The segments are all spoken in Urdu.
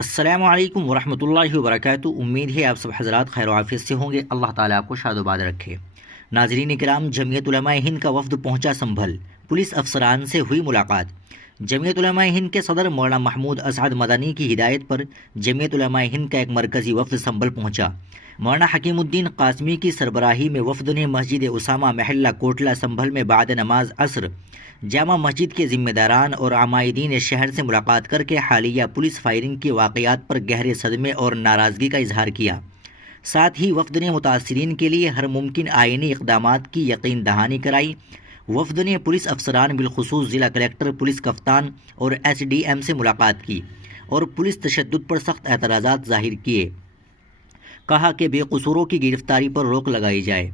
السلام علیکم ورحمۃ اللہ وبرکاتہ۔ امید ہے آپ سب حضرات خیر و عافیت سے ہوں گے۔ اللہ تعالیٰ آپ کو شاد و باد رکھے۔ ناظرین کرام، جمعیت علماء ہند کا وفد پہنچا سنبھل، پولیس افسران سے ہوئی ملاقات۔ جمعیت علماء ہند کے صدر مولانا محمود اسعد مدنی کی ہدایت پر جمعیت علماء ہند کا ایک مرکزی وفد سنبھل پہنچا۔ مولانا حکیم الدین قاسمی کی سربراہی میں وفد نے مسجد اسامہ محلہ کوٹلہ سنبھل میں بعد نماز عصر جامع مسجد کے ذمہ داران اور عمائدین شہر سے ملاقات کر کے حالیہ پولیس فائرنگ کے واقعات پر گہرے صدمے اور ناراضگی کا اظہار کیا۔ ساتھ ہی وفد نے متاثرین کے لیے ہر ممکن آئینی اقدامات کی یقین دہانی کرائی۔ وفد نے پولیس افسران بالخصوص ضلع کلکٹر، پولیس کپتان اور ایس ڈی ایم سے ملاقات کی اور پولیس تشدد پر سخت اعتراضات ظاہر کیے۔ کہا کہ بے قصوروں کی گرفتاری پر روک لگائی جائے۔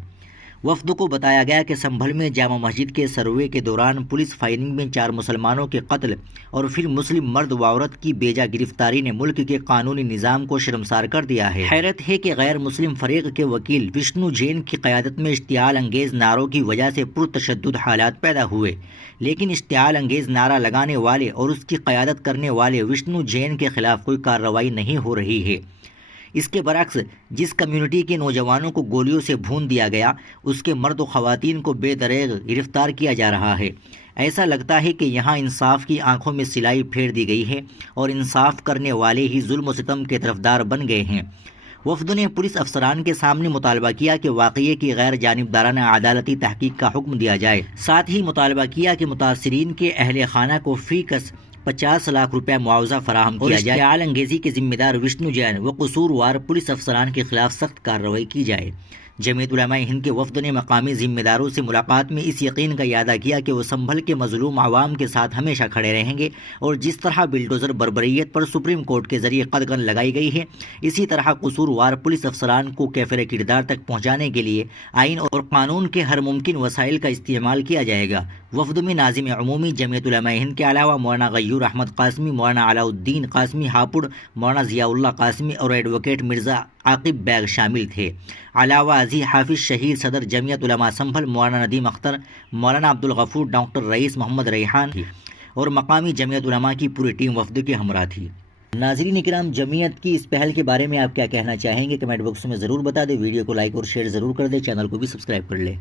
وفد کو بتایا گیا کہ سنبھل میں جامع مسجد کے سروے کے دوران پولیس فائرنگ میں 4 مسلمانوں کے قتل اور پھر مسلم مرد و عورت کی بیجا گرفتاری نے ملک کے قانونی نظام کو شرمسار کر دیا ہے۔ حیرت ہے کہ غیر مسلم فریق کے وکیل وشنو جین کی قیادت میں اشتعال انگیز نعروں کی وجہ سے پرتشدد حالات پیدا ہوئے، لیکن اشتعال انگیز نعرہ لگانے والے اور اس کی قیادت کرنے والے وشنو جین کے خلاف کوئی کارروائی نہیں ہو رہی ہے۔ اس کے برعکس جس کمیونٹی کے نوجوانوں کو گولیوں سے بھون دیا گیا، اس کے مرد و خواتین کو بے دریغ گرفتار کیا جا رہا ہے۔ ایسا لگتا ہے کہ یہاں انصاف کی آنکھوں میں سلائی پھیر دی گئی ہے اور انصاف کرنے والے ہی ظلم و ستم کے طرفدار بن گئے ہیں۔ وفد نے پولیس افسران کے سامنے مطالبہ کیا کہ واقعے کی غیر جانبدارانہ عدالتی تحقیق کا حکم دیا جائے۔ ساتھ ہی مطالبہ کیا کہ متاثرین کے اہل خانہ کو فی کس 50 لاکھ روپے معاوضہ فراہم کیا جائے۔ اشتعال انگیزی کے ذمہ دار وشنو جین و قصوروار پولیس افسران کے خلاف سخت کارروائی کی جائے۔ جمعیت علماء ہند کے وفد نے مقامی ذمہ داروں سے ملاقات میں اس یقین کا اعادہ کیا کہ وہ سنبھل کے مظلوم عوام کے ساتھ ہمیشہ کھڑے رہیں گے اور جس طرح بلڈوزر بربریت پر سپریم کورٹ کے ذریعے قدغن لگائی گئی ہے، اسی طرح قصوروار پولیس افسران کو کیفر کردار تک پہنچانے کے لیے آئین اور قانون کے ہر ممکن وسائل کا استعمال کیا جائے گا۔ وفد میں ناظم عمومی جمعیت علماء ہند کے علاوہ مولانا غیور احمد قاسمی، مولانا علاء الدین قاسمی ہاپوڑ، مولانا ضیاء اللہ قاسمی اور ایڈوکیٹ مرزا عاقب بیگ شامل تھے۔ علاوہ ازیں حافظ شہید صدر جمعیت علماء سنبھل مولانا ندیم اختر، مولانا عبدالغفور، ڈاکٹر رئیس محمد ریحان اور مقامی جمعیت علماء کی پوری ٹیم وفد کے ہمراہ تھی۔ ناظرین کرام، جمعیت کی اس پہل کے بارے میں آپ کیا کہنا چاہیں گے؟ کمنٹ باکس میں ضرور بتا دیں۔ ویڈیو کو لائک اور شیئر ضرور کر دیں، چینل کو بھی سبسکرائب کر لیں۔